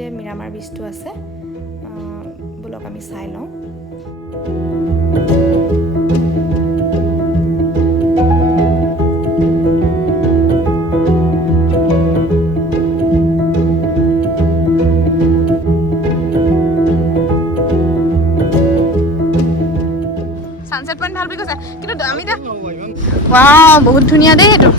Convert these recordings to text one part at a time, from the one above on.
এইখিনিতে মিৰামাৰ বীজটো আছে বলক আমি চাই লওঁ সানসেট পয়েন্ট ভাল বুলি কৈছে কিন্তু আমি ওয়াও বহুত ধুনীয়া দেই সেইটো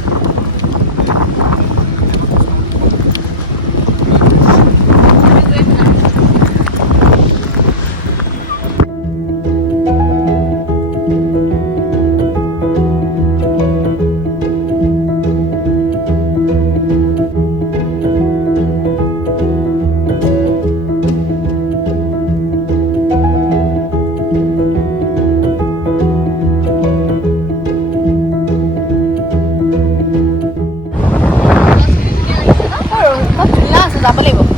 যাব লাগিব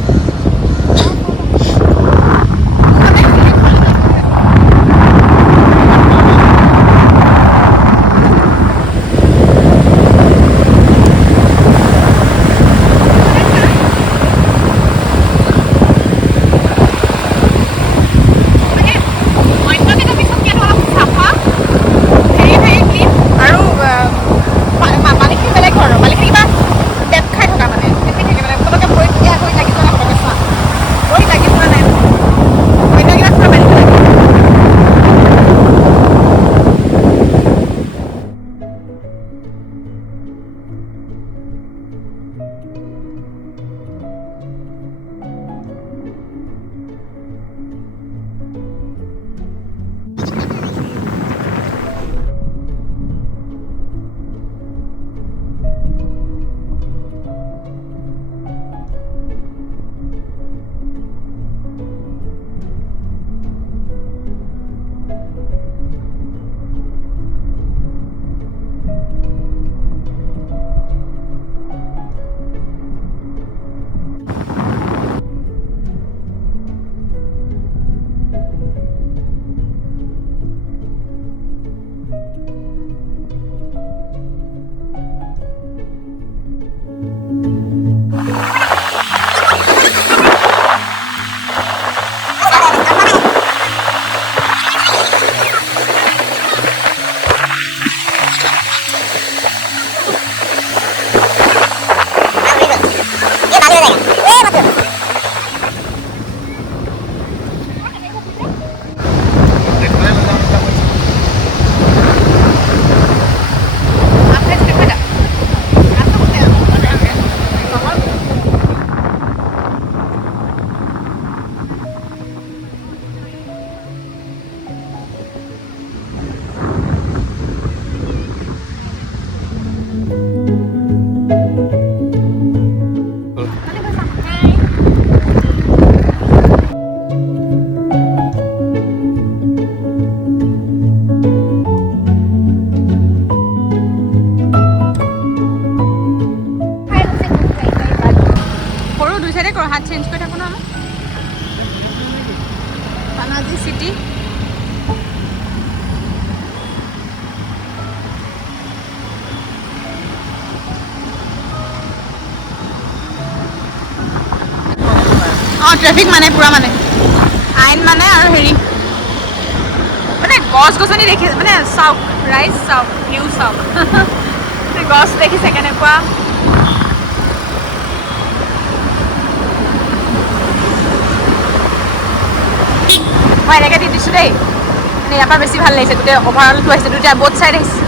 हाथ चेंज कर থাকো না পানাজি সিটি ट्रैफिक माने पूरा माने आइन माने और हेरी माने गस गसनी देखि माने south right south view south गस देखि सेकेंड पा মই এনেকৈ দি দিছোঁ দেই মানে ইয়াৰ পৰা বেছি ভাল লাগিছে গোটেই অভাৰঅলটো আহিছে দুটা বোথ চাইড আহিছে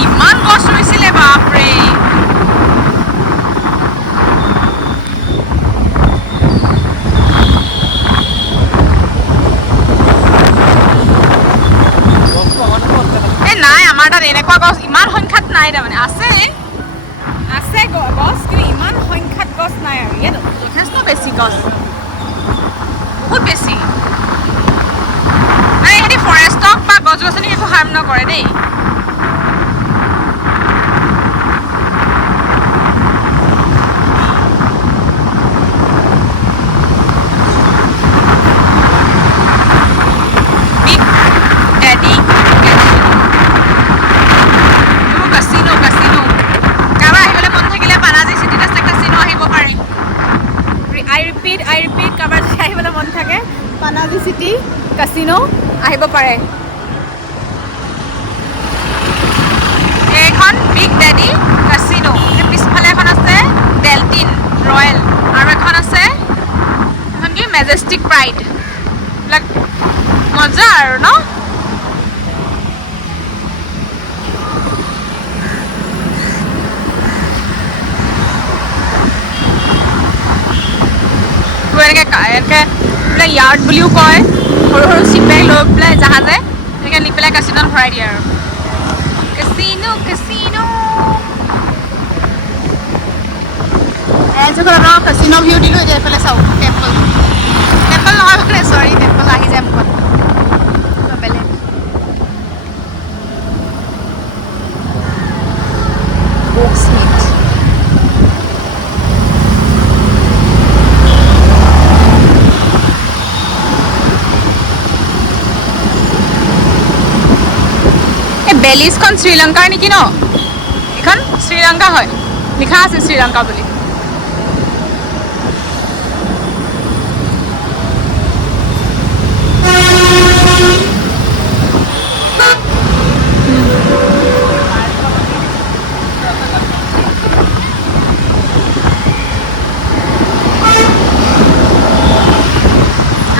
ইমান গছ ৰুইছিলে বাপৰে এনেকুৱা গছ ইমান সংখ্যাত নাই তাৰমানে আছে আছে গছ কিন্তু ইমান সংখ্যাত গছ নাই আৰু ইয়াত যথেষ্ট বেছি গছ বহুত বেছি মানে এহেঁতি ফৰেষ্টক বা গছ গছনিক একো হাৰ্ম নকৰে দেই কাছিনো আহিব পাৰে এইখন বিগ ডেডি কাছিনো পিছফালে এখন আছে ডেলটিন ৰয়েল আৰু এখন আছে এখন কি মেজেষ্টিক প্ৰাইড লাইক মজা আৰু ন এনেকৈ বোলে য়াৰ্ড বুলিও কয় সৰু সৰু চিপেক লৈ পেলাই জাহাজে এনেকৈ নি পেলাই কাছিনোত ভৰাই দিয়ে আৰু কাছিনো কাছিনো এজোৰ আপোনাক কাছিনো ভিউ দিলোঁ এতিয়া এইফালে চাওক টেম্পল টেম্পল নহয় মানে চৰি টেম্পল আহি যায় মুখত বেলেগ স্মিথ বেলিজখন শ্ৰীলংকাৰ নেকি ন এইখন শ্ৰীলংকা হয় লিখা আছে শ্ৰীলংকা বুলি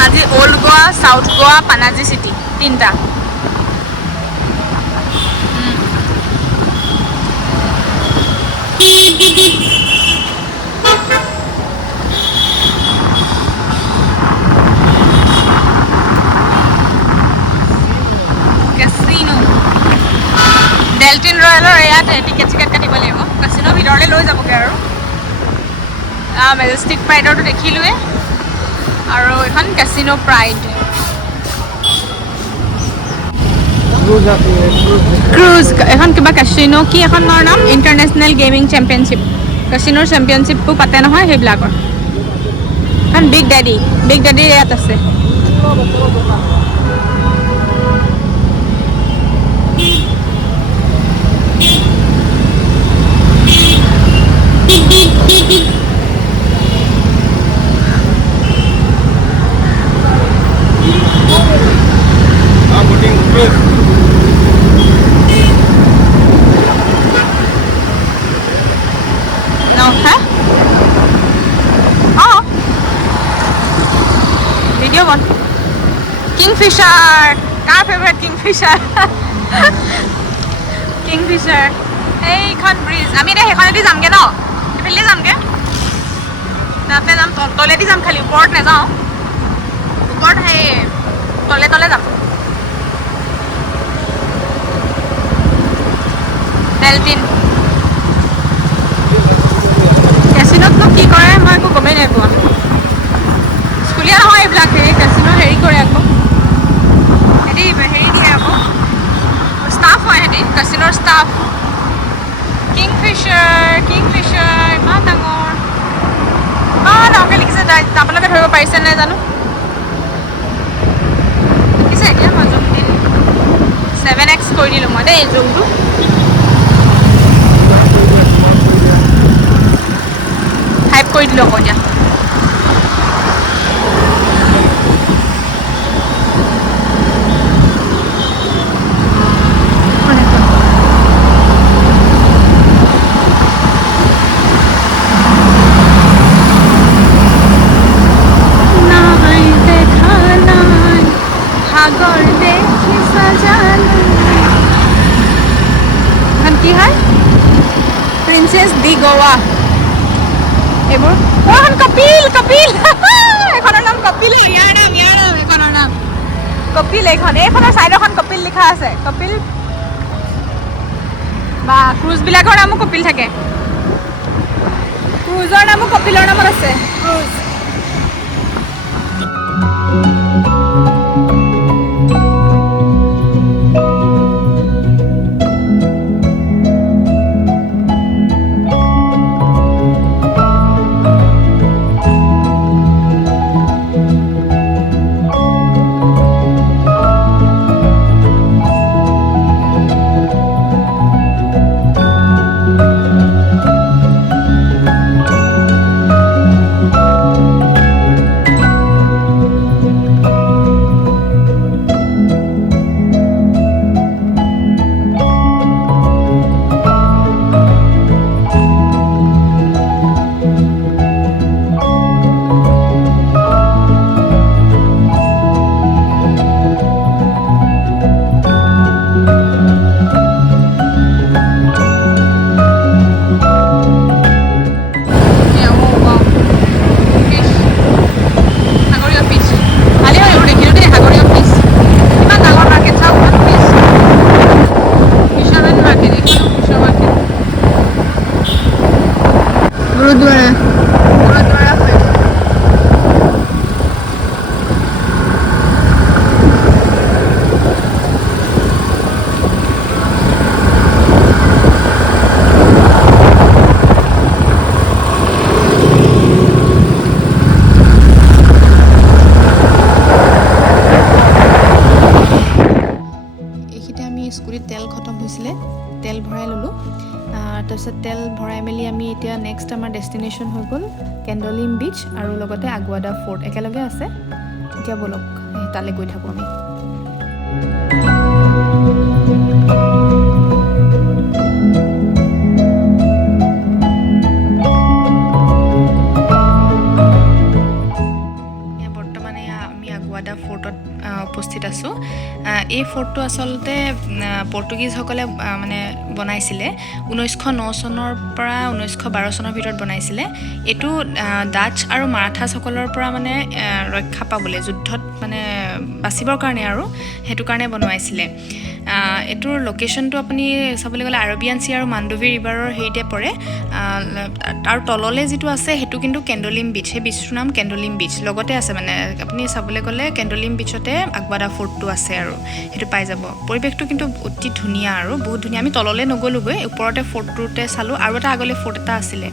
আজি অল্ড গোৱা সাউথ গোৱা পানাজী চিটি তিনিটা ডেলটিন ৰয়েলৰ ইয়াত টিকেট চিকেট কাটিব লাগিব কাছিনো ভিতৰলৈ লৈ যাবগৈ আৰু মেজেষ্টিক প্ৰাইডৰটো দেখিলোৱে আৰু এখন কাছিনো প্ৰাইড ক্ৰুজ এখন কিবা কাছিনো কি এখনৰ নাম ইণ্টাৰনেশ্যনেল গেমিং চেম্পিয়নশ্বিপ কাছিনোৰ চেম্পিয়নশ্বিপো পাতে নহয় সেইবিলাকৰ এখন বিগ ডেডি ইয়াত আছে কিংফিচাৰ কাৰ ফেভৰেট কিংফিচাৰ কিংফিচাৰ এইখন ব্ৰিজ আমি এতিয়া সেইখনেদি যামগৈ ন সেইফালেদি যামগৈ তাতে যাম তলেদি যাম খালি ওপৰত নাযাওঁ ওপৰত সেই তলে যাম ডেলটিন কেচিনোতনো কি কৰে মই একো গমেই নাই পোৱা স্কুলীয়া নহয় এইবিলাক হেৰি কেচিনো হেৰি কৰে আকৌ হেৰি দিয়ে আকৌ ষ্টাফ হয় সিহঁতি কাছিনোৰ ষ্টাফ কিংফিচাৰ ইমান ডাঙৰকৈ লিখিছে আপোনালোকে ধৰিব পাৰিছে নাই জানো দেখিছে এতিয়া মই জুম দিম 7x কৰি দিলোঁ মই দেই জুমটো হাইপ কৰি দিলোঁ আকৌ এতিয়া কি হয় প্ৰিন্সেছ দি গোৱা এইবোৰ এখন কপিল এইখনৰ নাম কপিল ইয়াৰ নাম এইখনৰ নাম কপিল এইখনৰ চাইডৰখন কপিল লিখা আছে কপিল বা ক্ৰুজবিলাকৰ নামো কপিল থাকে ক্ৰুজৰ নামো কপিলৰ নামত আছে ক্ৰুজ গুৰুদ্বাৰা হয়। এইখিনিতে আমি স্কুটিত তেল খতম হৈছিলে, তেল ভৰাই ল'লোঁ। তাৰপিছত তেল ভৰাই মেলি আমি এতিয়া নেক্সট আমাৰ ডেষ্টিনেশ্যন হৈ গ'ল কেণ্ডলিম বিচ আৰু লগতে আগুৱাডা ফৰ্ট একেলগে আছে। এতিয়া ব'লক তালৈ গৈ থাকোঁ আমি। বৰ্তমানে আমি আগুৱাডা ফৰ্টত উপস্থিত আছোঁ। এই ফৰ্টটো আচলতে পৰ্তুগীজসকলে মানে বনাইছিলে 1909 চনৰ পৰা 1912 চনৰ ভিতৰত বনাইছিলে। এইটো ডাচ আৰু মাৰাঠাসকলৰ পৰা মানে ৰক্ষা পাবলৈ যুদ্ধত মানে বাচিবৰ কাৰণে আৰু সেইটো কাৰণে বনোৱাইছিলে। এইটোৰ লোকেশ্যনটো আপুনি চাবলৈ গ'লে আৰবিয়ান চি আৰু মাণ্ডোভি ৰিভাৰৰ হেৰিতে পৰে। আৰু তললৈ যিটো আছে সেইটো কিন্তু কেণ্ডলিম বিচ, সেই বিচটোৰ নাম কেণ্ডলিম বিচ। লগতে আছে মানে আপুনি চাবলৈ গ'লে কেণ্ডলিম বিচতে আগুৱাডা ফৰ্টটো আছে আৰু সেইটো পাই যাব। পৰিৱেশটো কিন্তু অতি ধুনীয়া আৰু বহুত ধুনীয়া। আমি তললৈ নগ'লোগৈ, ওপৰতে ফৰ্টটোতে চালোঁ। আৰু এটা আগলৈ ফৰ্ট এটা আছিলে।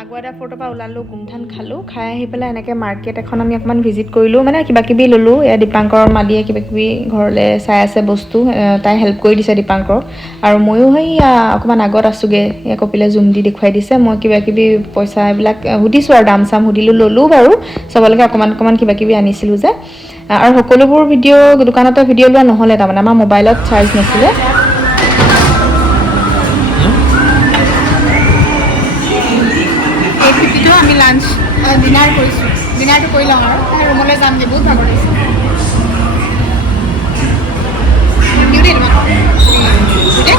আগুৱাডা ফৰ্টৰ পৰা ওলালোঁ, গোমধান খালোঁ। খাই আহি পেলাই এনেকৈ মাৰ্কেট এখন আমি অকণমান ভিজিট কৰিলোঁ, মানে কিবাকিবি ল'লোঁ। এয়া দীপাংকৰ মালিয়ে কিবাকিবি ঘৰলৈ চাই আছে বস্তু, তাই হেল্প কৰি দিছে দীপাংকৰক। আৰু ময়ো সেই অকণমান আগত আছোঁগৈ, কপিলে জুম দি দেখুৱাই দিছে। মই কিবাকিবি পইচা এইবিলাক সুধিছোঁ আৰু দাম চাম সুধিলোঁ, ল'লোঁ বাৰু। চবলৈকে অকণমান অকণমান কিবাকিবি আনিছিলোঁ যে। আৰু সকলোবোৰ ভিডিঅ' দোকানতে ভিডিঅ' লোৱা নহ'লে, তাৰমানে আমাৰ মোবাইলত চাৰ্জ নাছিলে। আমি লাঞ্চ ডিনাৰ কৰিছোঁ, ডিনাৰটো কৰি লওঁ আৰু ৰুমলৈ যামগৈ, বহুত ভাগৰ লাগিছে।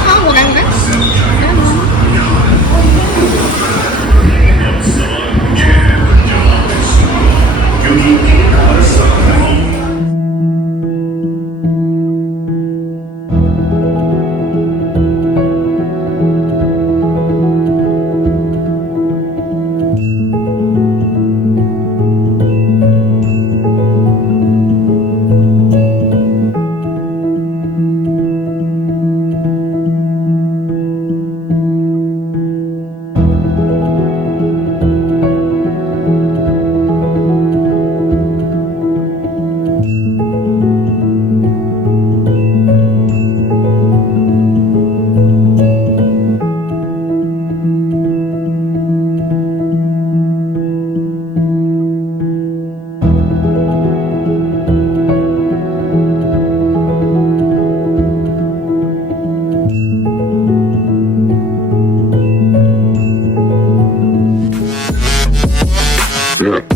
খাওঁ বগাই বগাই। Yeah.